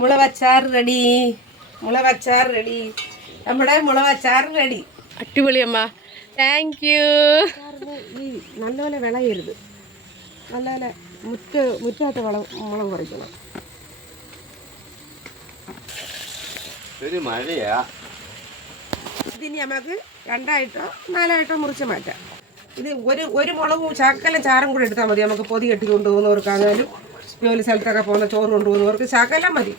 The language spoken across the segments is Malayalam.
മുളകച്ചാർ റെഡി. മുളകച്ചാർ റെഡി. നമ്മുടെ മുളകച്ചാർ റെഡി. അടിപൊളിയമ്മ, താങ്ക് യു. ഈ നല്ലപോലെ വിളയരുത്, നല്ലപോലെ മുറ്റത്ത് മുളക് കുറയ്ക്കണം. മഴയാ. ഇതിനി നമുക്ക് 2ആയിട്ടോ 4ആയിട്ടോ മുറിച്ച് മാറ്റാം. ഇത് ഒരു മുളകും ശകലം ചാറും കൂടെ എടുത്താൽ മതി. നമുക്ക് പൊതി കെട്ടി കൊണ്ടുപോകുന്നവർക്കാണെങ്കിലും ജോലി സ്ഥലത്തൊക്കെ പോകുന്ന ചോറ് കൊണ്ടുപോകുന്നവർക്ക് ശകലം മതി.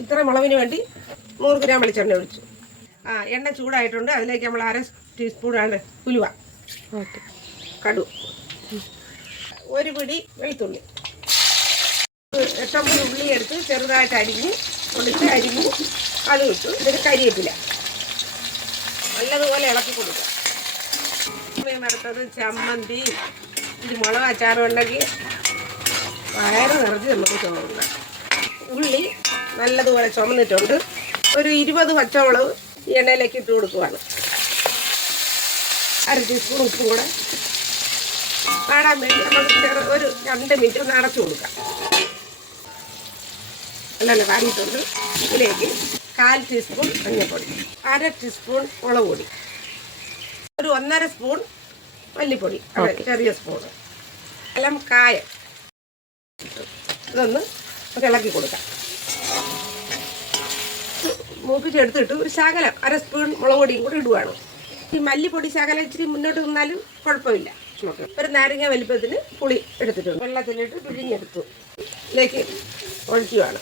ഇത്ര മുളകിന് വേണ്ടി 100 ഗ്രാം വെളിച്ചെണ്ണ ഒഴിച്ചു. എണ്ണ ചൂടായിട്ടുണ്ട്. അതിലേക്ക് നമ്മൾ 1/2 ടീസ്പൂണാണ് ഉലുവ, കടു, 1 പിടി വെളുത്തുള്ളി, 8-9 ഉള്ളി എടുത്ത് ചെറുതായിട്ട് അരിഞ്ഞ് അത് ഇട്ടു. ഇതിന് കരിയേപ്പില നല്ലതുപോലെ ഇളക്കി കൊടുക്കുക. അടുത്തത് ചമ്മന്തി. ഇത് മുളക് അച്ചാറും ഉണ്ടെങ്കിൽ വയറ് നിറച്ച് നമുക്ക് ചോറുക. ഉള്ളി നല്ലതുപോലെ ചുമന്നിട്ടുണ്ട്. ഒരു 20 പച്ചമുളക് ഈ എണ്ണയിലേക്ക് ഇട്ട് കൊടുക്കുവാണ്. 1/2 ടീസ്പൂൺ ഉപ്പും കൂടെ നാടാൻ വേണ്ടി നമുക്ക് ഒരു 2 മിനിറ്റ് ഒന്ന് അടച്ചു കൊടുക്കാം. നല്ല കാടിയിട്ടുണ്ട്. ഇതിലേക്ക് 1/4 ടീസ്പൂൺ മഞ്ഞൾപ്പൊടി, 1/2 ടീസ്പൂൺ മുളക് പൊടി, ഒരു 1/2 സ്പൂൺ മല്ലിപ്പൊടി, ചെറിയ സ്പൂണ്, എല്ലാം കായം. ഇതൊന്ന് ഇളക്കി കൊടുക്കാം. മൂപ്പിച്ചെടുത്തിട്ട് ഒരു ശകലം 1/2 സ്പൂൺ മുളക് പൊടിയും കൂടി ഇടുവാണ്. ഈ മല്ലിപ്പൊടി ശകലം ഇച്ചിരി മുന്നോട്ട് നിന്നാലും കുഴപ്പമില്ല. ഒരു നാരങ്ങ വലിപ്പത്തിന് പുളി എടുത്തിട്ടുണ്ട്. വെള്ളത്തിലിട്ട് പിഴിഞ്ഞെടുത്തു. ഇതിലേക്ക് ഒഴിക്കുകയാണ്.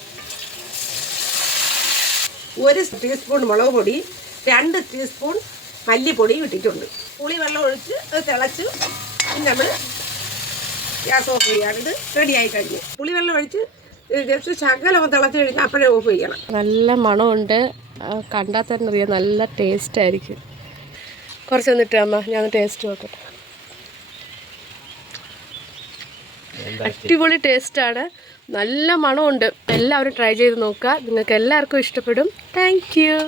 1 ടീസ്പൂൺ മുളക് പൊടി, 2 ടീസ്പൂൺ മല്ലിപ്പൊടിയും ഇട്ടിട്ടുണ്ട്. പുളി വെള്ളം ഒഴിച്ച് അത് തിളച്ച് നമ്മൾ ഗ്യാസ് ഓഫ് ചെയ്യുകയാണ്. ഇത് റെഡിയായി കഴിഞ്ഞ് പുളി വെള്ളം ഒഴിച്ച് ജസ്റ്റ് ശകലം തിളച്ച് കഴിഞ്ഞാൽ അപ്പോഴേ ഓഫ് ചെയ്യണം. നല്ല മണമുണ്ട്, കണ്ടാൽ തന്നെ അറിയാം നല്ല ടേസ്റ്റ് ആയിരിക്കും. കുറച്ച് വന്നിട്ട് അമ്മ ഞാൻ ടേസ്റ്റ് നോക്കട്ടെ. അടിപൊളി ടേസ്റ്റാണ്, നല്ല മണമുണ്ട്. എല്ലാവരും ട്രൈ ചെയ്ത് നോക്കുക. നിങ്ങൾക്ക് എല്ലാവർക്കും ഇഷ്ടപ്പെടും. Thank you.